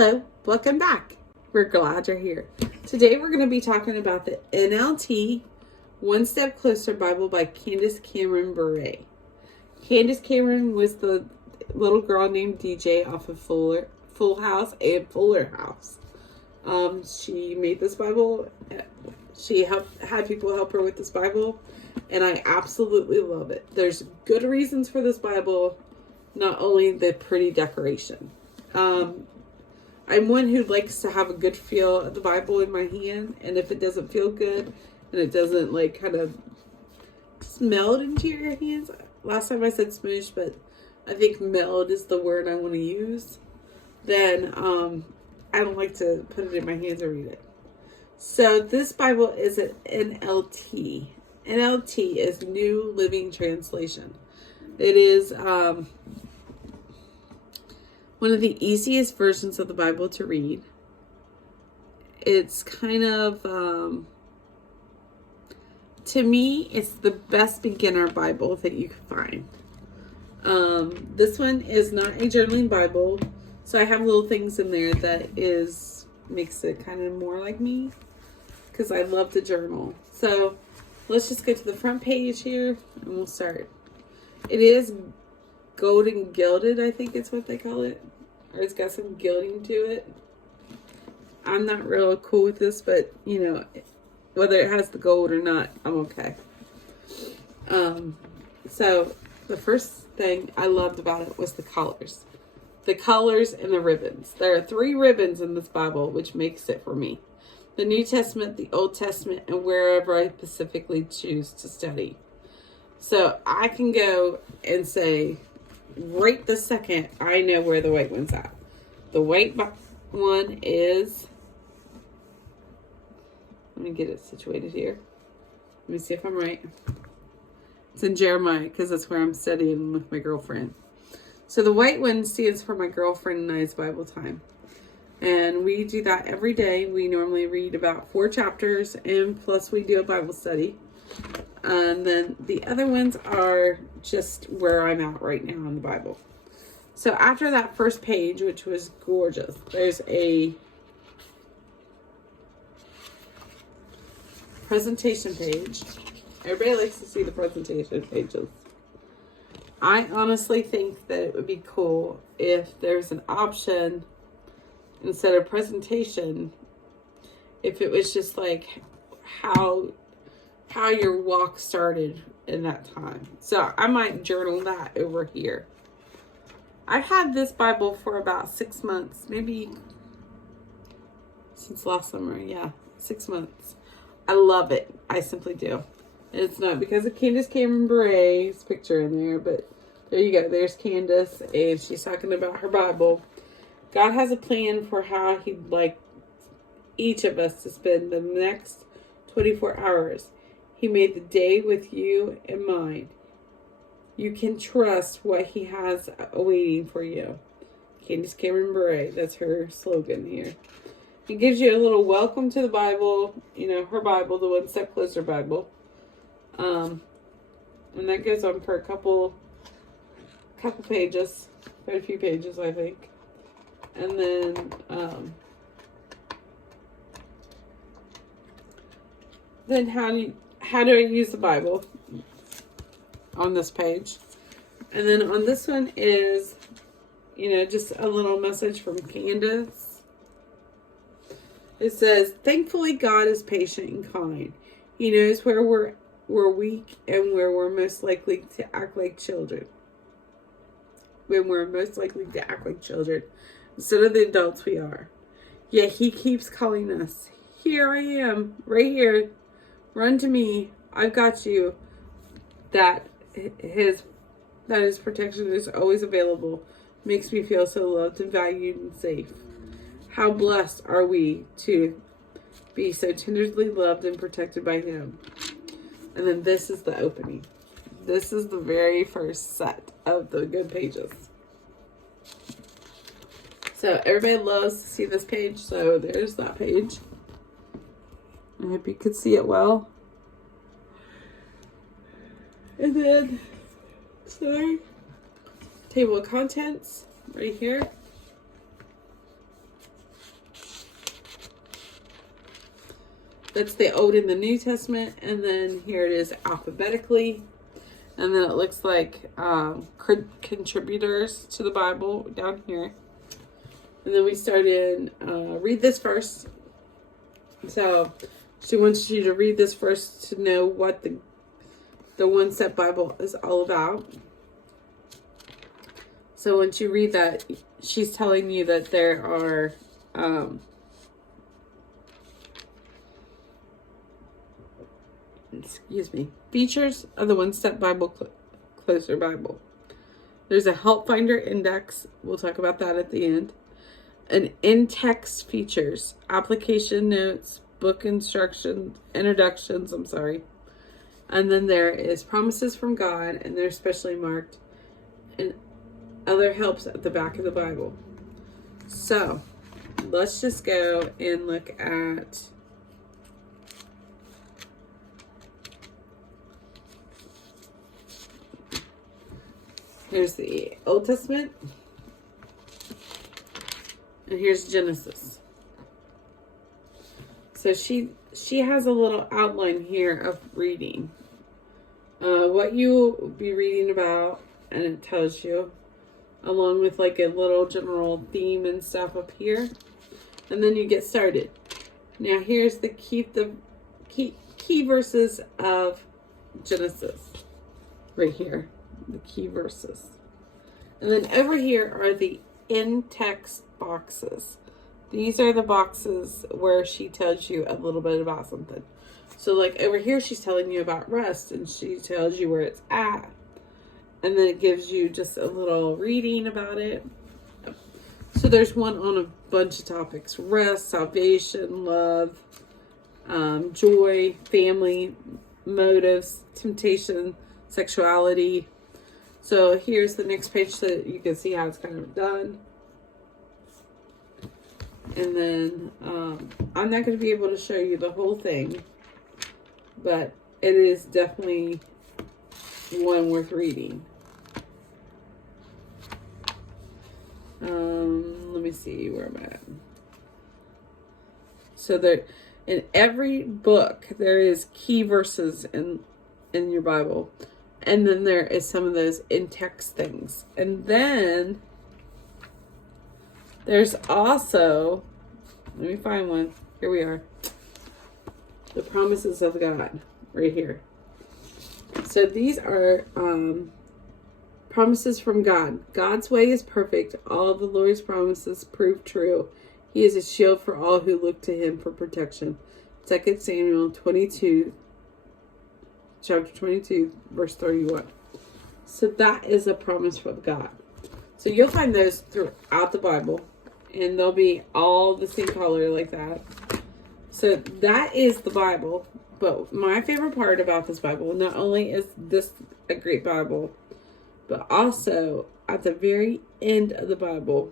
Hello, welcome back. We're glad you're here. Today we're going to be talking about the NLT One Step Closer Bible by Candace Cameron Bure. Candace Cameron was the little girl named DJ off of Full House and Fuller House. She made this Bible. She had people help her with this Bible, and I absolutely love it. There's good reasons for this Bible, not only the pretty decoration. I'm one who likes to have a good feel of the Bible in my hand, and if it doesn't feel good and it doesn't like kind of just meld into your hands. Last time I said smoosh, but I think meld is the word I want to use. Then I don't like to put it in my hands or read it. So this Bible is an NLT. NLT is New Living Translation. It is one of the easiest versions of the Bible to read. It's kind of, to me, it's the best beginner Bible that you can find. This one is not a journaling Bible, so I have little things in there that makes it kind of more like me, because I love to journal. So let's just go to the front page here, and we'll start. It is golden gilded, I think it's what they call it. Or it's got some gilding to it. I'm not real cool with this, but, you know, whether it has the gold or not, I'm okay. So the first thing I loved about it was the colors. The colors and the ribbons. There are 3 ribbons in this Bible, which makes it for me. The New Testament, the Old Testament, and wherever I specifically choose to study. So I can go and say, right this second, I know where the white one's at. The white one is, let me get it situated here. Let me see if I'm right. It's in Jeremiah, because that's where I'm studying with my girlfriend. So the white one stands for my girlfriend and I's Bible time. And we do that every day. We normally read about 4 chapters, and plus we do a Bible study. And then the other ones are just where I'm at right now in the Bible. So after that first page, which was gorgeous, there's a presentation page. Everybody likes to see the presentation pages. I honestly think that it would be cool if there's an option instead of presentation, if it was just like how your walk started in that time. So I might journal that over here. I've had this Bible for about 6 months, maybe since last summer. Yeah, 6 months. I love it. I simply do. And it's not because of Candace Cameron Bure's picture in there, but there you go. There's Candace, and she's talking about her Bible. God has a plan for how He'd like each of us to spend the next 24 hours. He made the day with you in mind. You can trust what He has awaiting for you. Candace Cameron Bure, that's her slogan here. It gives you a little welcome to the Bible, you know, her Bible, the One Step Closer Bible. And that goes on for a couple pages, quite a few pages, I think. And then how do I use the Bible on this page? And then on this one is, you know, just a little message from Candace. It says, thankfully God is patient and kind. He knows where we're weak and where we're most likely to act like children. When we're most likely to act like children instead of the adults we are. Yet He keeps calling us. Here I am, right here. Run to me. I've got you. That His protection is always available. Makes me feel so loved and valued and safe. How blessed are we to be so tenderly loved and protected by Him. And then this is the opening. This is the very first set of the good pages. So everybody loves to see this page. So there's that page. I hope you could see it well. And then, table of contents right here. That's the Old and the New Testament. And then here it is alphabetically. And then it looks like contributors to the Bible down here. And then we started, read this first. So she wants you to read this first to know what the One Step Bible is all about. So once you read that, she's telling you that there are features of the One Step Bible Closer Bible. There's a Help Finder Index. We'll talk about that at the end. An in-text features, application notes, book instructions, introductions, And then there is Promises from God, and they're specially marked. And other helps at the back of the Bible. So, let's just go and look at here's the Old Testament, and here's Genesis. So she has a little outline here of reading. What you'll be reading about, and it tells you, along with like a little general theme and stuff up here. And then you get started. Now here's the key verses of Genesis. Right here. The key verses. And then over here are the in-text boxes. These are the boxes where she tells you a little bit about something. So like over here she's telling you about rest, and she tells you where it's at. And then it gives you just a little reading about it. So there's one on a bunch of topics. Rest, salvation, love, joy, family, motives, temptation, sexuality. So here's the next page so that you can see how it's kind of done. And then I'm not going to be able to show you the whole thing. But it is definitely one worth reading. Let me see where I'm at. So there, in every book, there is key verses in your Bible, and then there is some of those in-text things, and then there's also, let me find one. Here we are. The Promises of God, right here. So these are promises from God. God's way is perfect. All of the Lord's promises prove true. He is a shield for all who look to him for protection. 2 Samuel 22, chapter 22, verse 31. So that is a promise from God. So you'll find those throughout the Bible, and they'll be all the same color like that. So that is the Bible. But my favorite part about this Bible, not only is this a great Bible, but also at the very end of the Bible,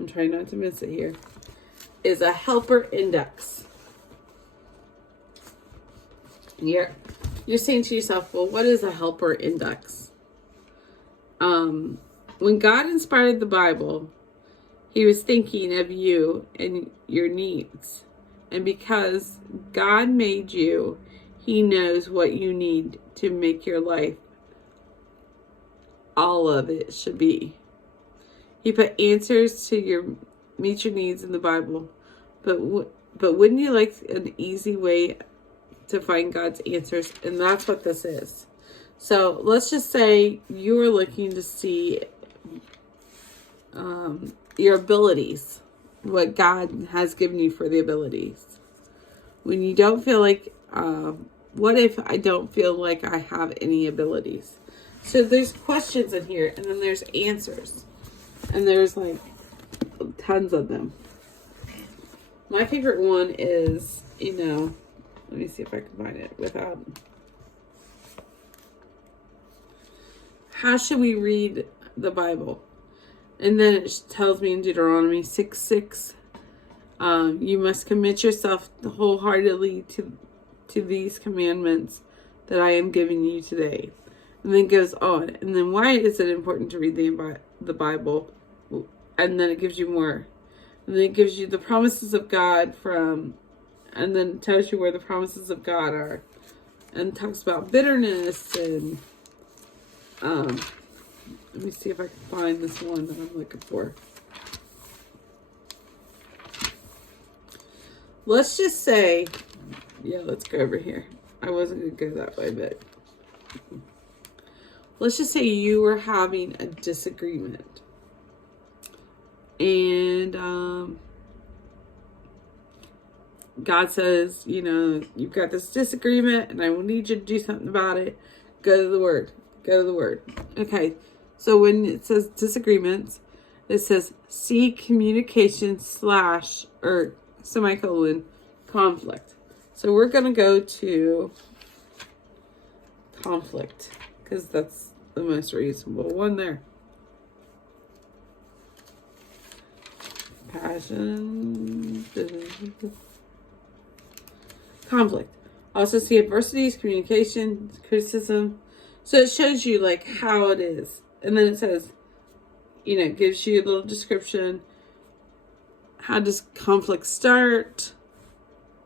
I'm trying not to miss it here, is a helper index. You're saying to yourself, well, what is a helper index? When God inspired the Bible, he was thinking of you and your needs. And because God made you, he knows what you need to make your life, all of it should be. He put answers to meet your needs in the Bible. But wouldn't you like an easy way to find God's answers? And that's what this is. So let's just say you are looking to see your abilities, what God has given you for the abilities. When you don't feel like, what if I don't feel like I have any abilities? So there's questions in here, and then there's answers. And there's like tons of them. My favorite one is, let me see if I can find it without. How should we read the Bible? And then it tells me in Deuteronomy 6:6, you must commit yourself wholeheartedly to these commandments that I am giving you today. And then it goes on. And then why is it important to read the Bible? And then it gives you more. And then it gives you the promises of God from and then it tells you where the promises of God are, and talks about bitterness and let me see if I can find this one that I'm looking for. Let's just say, yeah, let's go over here. I wasn't going to go that way, but let's just say you were having a disagreement. And God says, you know, you've got this disagreement and I will need you to do something about it. Go to the Word. Go to the Word. Okay, so when it says disagreements, it says see communication / or semicolon conflict. So we're going to go to conflict because that's the most reasonable one there. Passion. Conflict. Also see adversities, communication, criticism. So it shows you like how it is. And then it says, you know, it gives you a little description. How does conflict start?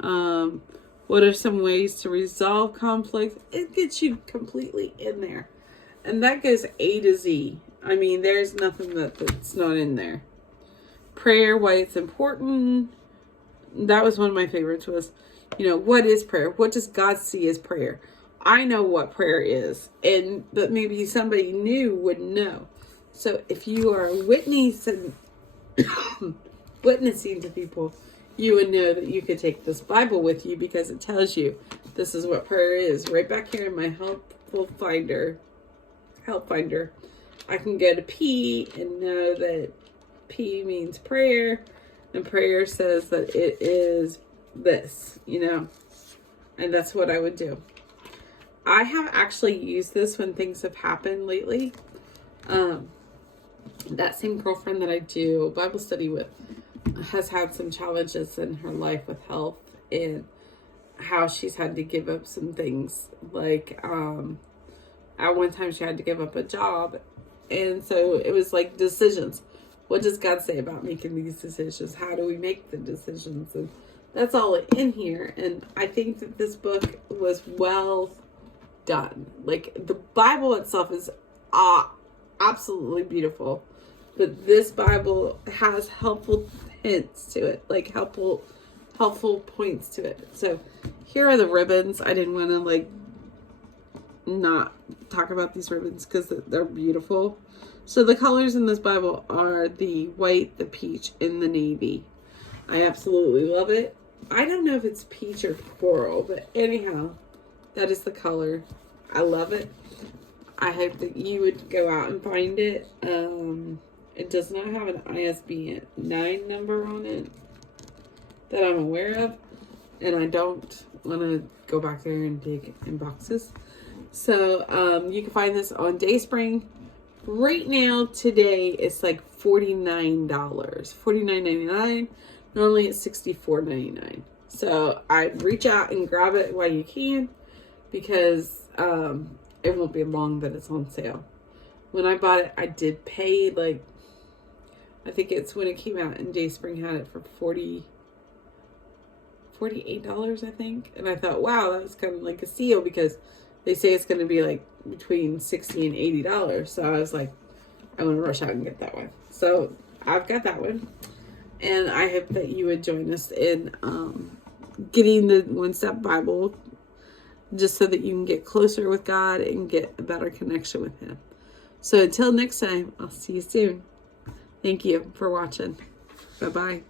What are some ways to resolve conflict? It gets you completely in there. And that goes A to Z. I mean, there's nothing that's not in there. Prayer, why it's important. That was one of my favorites was, you know, what is prayer? What does God see as prayer? I know what prayer is, but maybe somebody new wouldn't know. So if you are witnessing to people, you would know that you could take this Bible with you because it tells you this is what prayer is. Right back here in my help finder, I can go to P and know that P means prayer, and prayer says that it is this, you know, and that's what I would do. I have actually used this when things have happened lately. That same girlfriend that I do Bible study with has had some challenges in her life with health and how she's had to give up some things. Like, at one time she had to give up a job. And so it was like decisions. What does God say about making these decisions? How do we make the decisions? And that's all in here. And I think that this book was well done. Like, the Bible itself is absolutely beautiful. But this Bible has helpful hints to it. Like, helpful points to it. So here are the ribbons. I didn't want to, like, not talk about these ribbons because they're beautiful. So the colors in this Bible are the white, the peach, and the navy. I absolutely love it. I don't know if it's peach or coral, but anyhow, that is the color. I love it. I hope that you would go out and find it. It does not have an ISBN 9 number on it that I'm aware of, and I don't want to go back there and dig in boxes. So you can find this on Dayspring. Right now, today, it's like $49, $49.99. Normally, it's $64.99. So I'd reach out and grab it while you can, because it won't be long that it's on sale. When I bought it, I did pay, like, I think it's when it came out, and Dayspring had it for $48, I think. And I thought, wow, that was kind of like a steal, because they say it's going to be like between $60 and $80. So I was like, I want to rush out and get that one. So I've got that one. And I hope that you would join us in getting the One Step Bible, just so that you can get closer with God and get a better connection with Him. So until next time, I'll see you soon. Thank you for watching. Bye-bye.